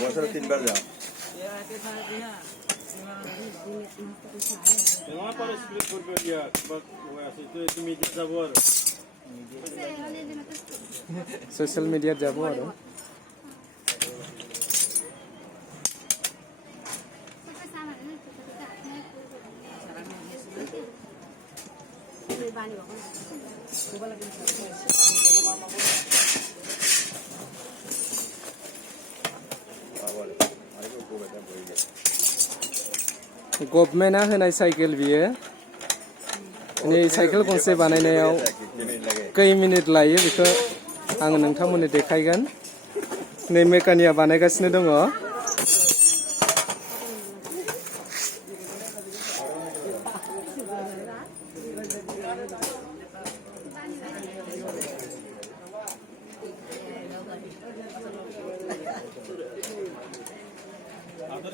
বছৰে 3 বাৰ যাও সোশ্যাল মিডিয়াত যাব আৰু गभर्नमेन्टआ होनाय साइकेल बियो नै साइकेल गंसे बानायनायाव खै मिनिट लायो बेखौ आं नोंथांमोननो देखायगोन नै मेकानिकआ बानायगासिनो दङ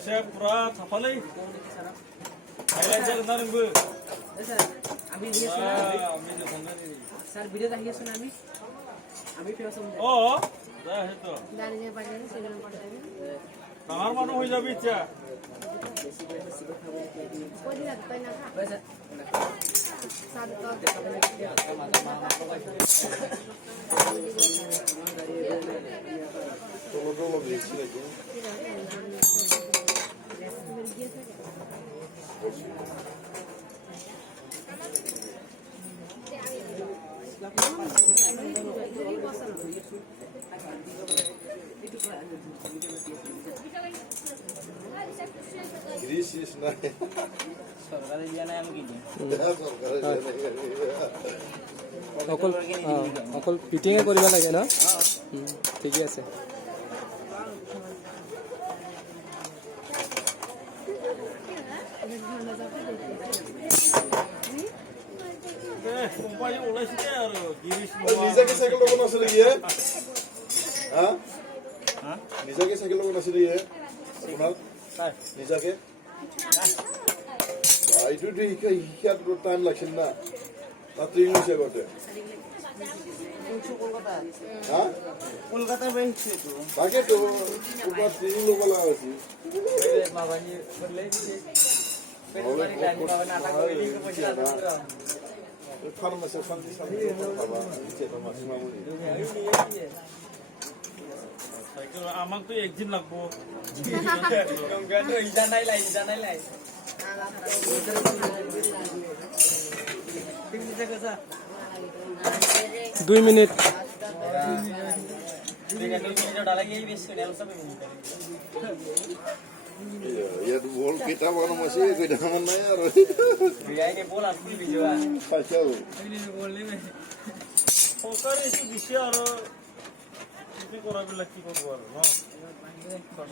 saya pura tapalai. Highlight jar na ringbu. Abi dia sudah. Sir video dah dia sudah abi. Abi film semua. Oh, dah itu. Dari dia pada ni segala pada ni. Kamar mana hoi jabi cia? Kau dia tak pernah kah? Baca. Satu. Tolo beksi lagi. Krisis na. Sorry dia na yang begini. অকল ফিটিঙে কৰিব লাগে ন ঠিকে আছে Kumpulnya mulai sih ya, giris. Nisa ke cycle logo nasi lagi ya? Hah? Nisa ke cycle logo nasi lagi ya? Kenal? Nisa ke? Itu dia hikat time lakshin na. Tatri musia kote. Hah? Kolkata bank itu. Pakai tu, buat ini logo lah sih. Babanya berlebih. Farmasi fanti sampai apa? Cek masih mau ni. Cycle amang tu ek jin lagbo. Enggak tu izan nai. Tim bisa kesa. 2 minute Dengan 2 minit डालेंगे ये base करने सब Ya bol kita mana masih kita mana ya? Biaya ini bola full video ah. Kacau. Ini bola ni. Pokar itu bisa aro. Ini korang bilang kiko luar, no?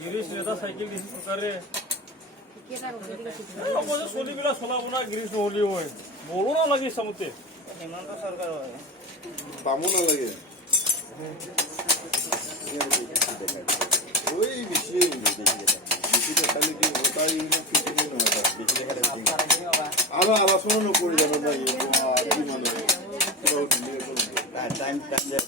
Giris neta cycle di pokare. Kamu je soli bila sola puna giris noli hoy. Bolo na lagi samute. Hemanto सरकार होय. Pamun lagi. Oi, bisi kita kali di kota ini kita ni mana? Bisi kita ni. Ala semua nak kuri jalan lagi. Di mana? Kalau di mana? Time je.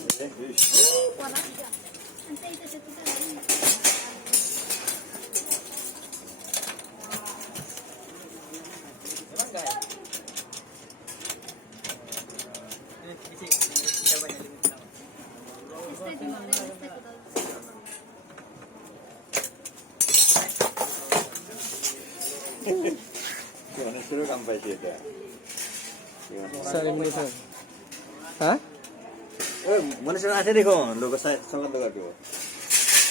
Gimana suruh kampai dia? 4 minute है हाँ Mana sih ada ni kau? Logo saya sangat dekat tu.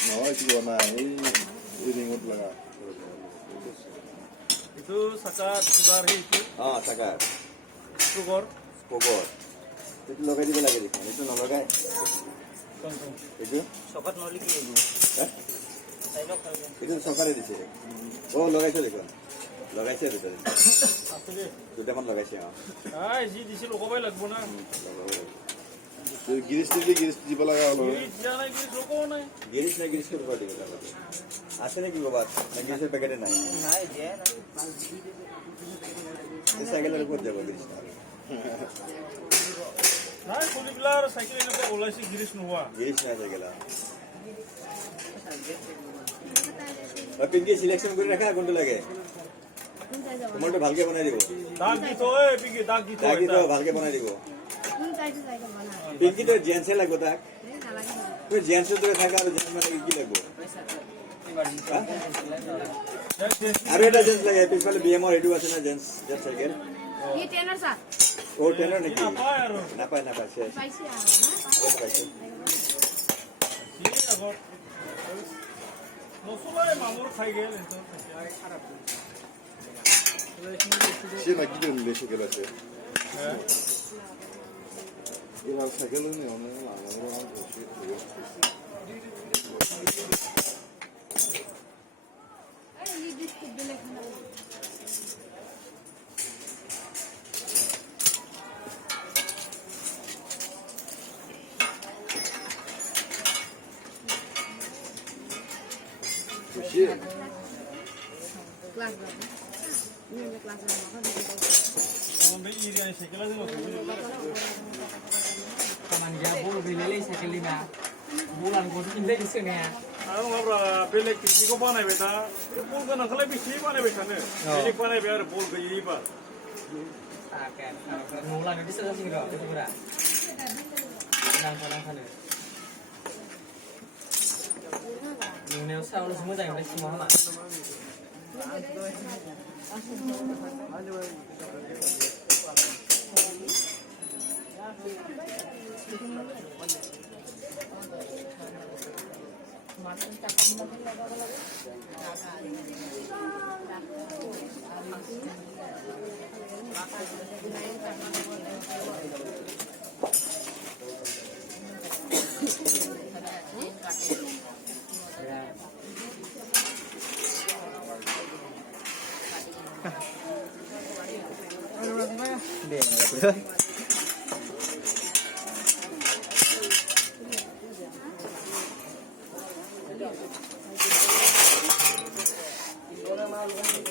Mau itu mana? Ini ngut laga. Itu sakat sugar itu. Ah, sakar. Sugar. Pogor. Itu logai di mana lagi? Itu nama logai. Itu? Sokat noli ki ini. Eh? Saya lok kali. Itu sakar di sini. Oh, logai tu dekon. Logai tu itu. Asli. Tu depan logai sih. Ah, di sini logo bay lagbo na. Giris di bala galo. Giris jana giris logo na. Giris ke berapa dia? Asal ni kau buat? Giris pakai ni. Naik je na. Ini cycle ada buat jago giris. Nah, soli bila cycle ini kau oleh si giris nuwa. Giris ni cycle lah. Pinky selection করে রাখা কোনটা লাগে তোমারটা ভালকে বানাই দিব দাগ দিতো এই পিঙ্কি দাগ দিতো তাকি তো ভালকে বানাই দিব পিংকি তো জেন্টসে লাগবে তাক তুই জেন্টস ধরে থাকা আর জেন্টস মানে কি লাগবে আর এটা জেন্টস লাগে পিছলে বিএমআর এটু আছে না জেন্টস জেন্টস সাইকেল ये टेनर सा ও টেনার নাকি পায় আর না পায় শেষ पैसे आ পাইছে কি আগত নসুলাই মামুর খাই গেল তো খারাপ সে নাকি দিন বেশি গেল আছে হ্যাঁ এবার সাইকেল নিয়ে অনেক আমাদের বসে अरे ये बिस्कुट दिले खाना খুশি क्लास में ये क्लास में मौका दे दो আমি ইরিয়া সাইকেল আছে Kaman dia bulu belele cycle lima. Bulan gua tuh pindah di sini ya. আর আমরা বেলেগ কি কো বানাই বেটা বল না খালি বেশি বানাই বেটা নে বেলেগ বানাই বে আর বল গই বা Akan. Bulan itu sudah sih kok, itu berapa? Nang sana. Ini usah lu semua jangan bersih mama.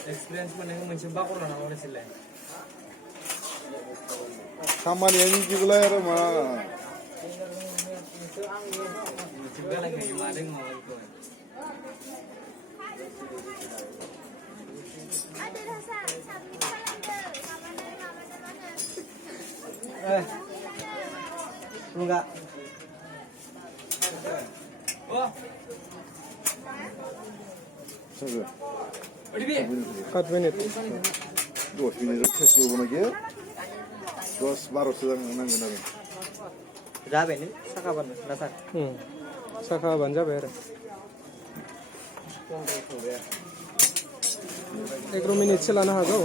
Experience mana yang mencoba orang orang di sini. Khamenei আমি কি বলে আর মা Juga lagi ada yang mau itu. ada rasa sabi kalender mana Enggak. Oh, 저거 udah bi. 5 minute 10 minute শেষ করব নাকি 10-12 জন নাঙ্গন আমি Berapa ini? Sakaban, dasar. साखाबानो जाबाय आरो 11 मिनिटसो लानो हागौ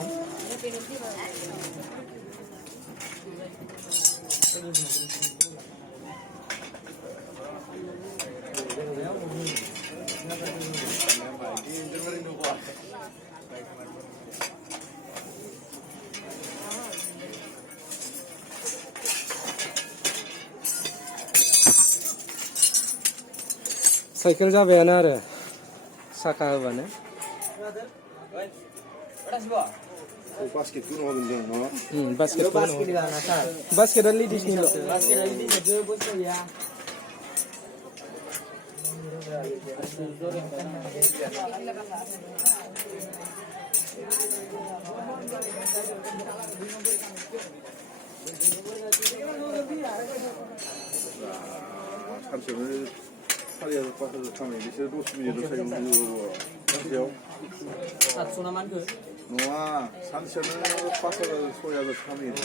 साइकेल जाबायानो आरो साखा होबानो बास्केट कुन होगोन जों न basket Basket di mana, Sar? बास्केटआ लेडिसनिल' Basket ini jadi bos ya. 삼촌을 파리에서 빠져서 가면 이제 50미니로 사용하고 사세요. Satsunaman ke? 노아 삼촌을 빠져서 소야도 가면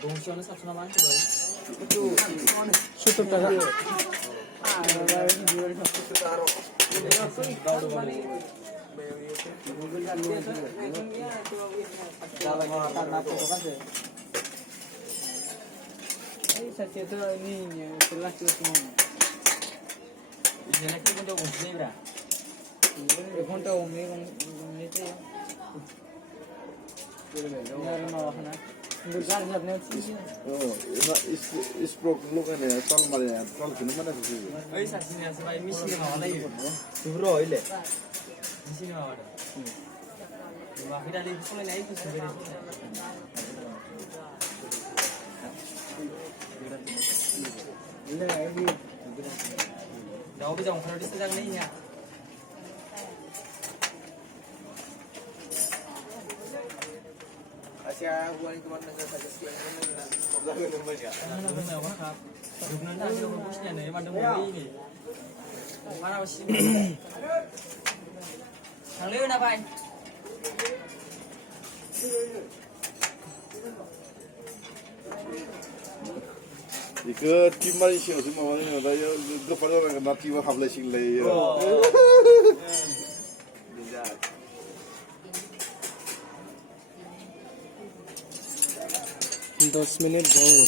Dongsiona Satsunaman ke? सुत्तर टाका 스프로크 로그네 짤말이야 짤기는 만에 주세요. Oi saksinya sampai misi ke mana itu? Bro, ile. Misi ke mana? Wah, kita lihat soalnya itu sebenarnya. Ini Đó bây giờ ông phải đi sang đây nha. Asia buat itu mana saja sekian mana. Jangan nombor ya. Đúng là điều bút nhà này mà đông đi nhỉ. Mà nào xin. Thằng Lưu nào vậy? Iku tim Malaysia semua mana ada ya. Kepada orang nanti wah habla sing lay. 10 minit baru.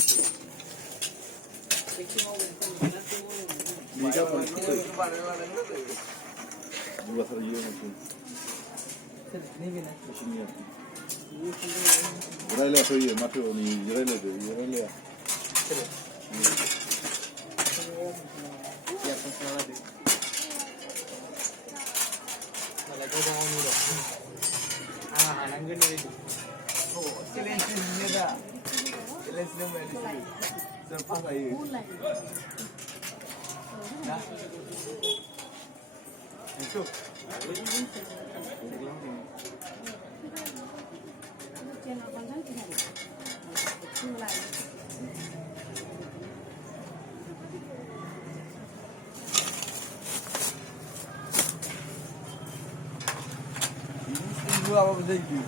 Liga pun kita. Dua hari yang mungkin. Sini. Israel tu ye, mati ni Israel tu, Israel ya. Ya, salah deh. Malah kau jangan murah. Anak gini. Oh, silensi ni dah. Silensi ni mana? Sampai lagi. Dah. Itu. Channel konten tidak. Mulai. Dua apa benda itu?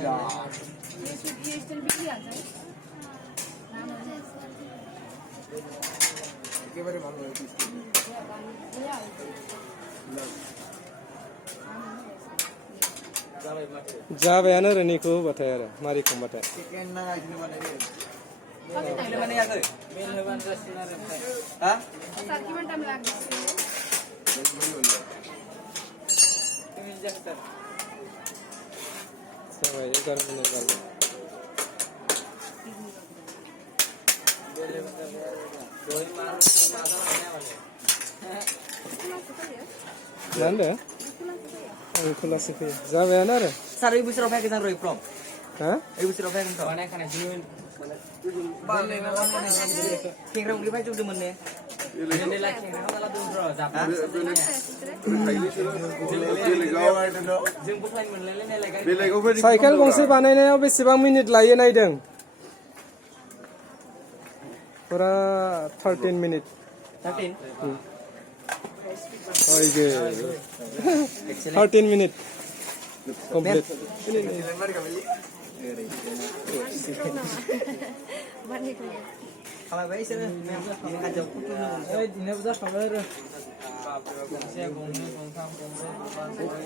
Ya. ये still भी आता है नाम है Ekebaरे ভালো হয়েছে जाबायानो आरो निखौ होबाथाय आरो मारि खमबाथाय चिकेन ना ini mana dia? Ini mana ya ke? Milhan rasinar apa? Hah? साथ में टाइम लग Ini jangkar. जाबाय 11 मिनिट जाबाय Doi maru ada mana mana? मा होनदो आं खुलासो फैयो जाबायानो आरो Sar ibu serapnya kita roi prom. हा Ibu serapnya kita. Mana kan jun. Balik mana mana. Kira uli pai juga mana? Ini lagi kira kalau tuh bro, zaman. Jeng buk lain mana lain lagi. Beleg over. Cycle गंसे बानायनायाव बेसेबां minute लायो नायदों पुरा 13 minute 13. ओइगे 13 minute complete बने को Kalau baik sih, ini kacau kutu. Ini besar kamera. Saya gongnya, gongkang, gongkang.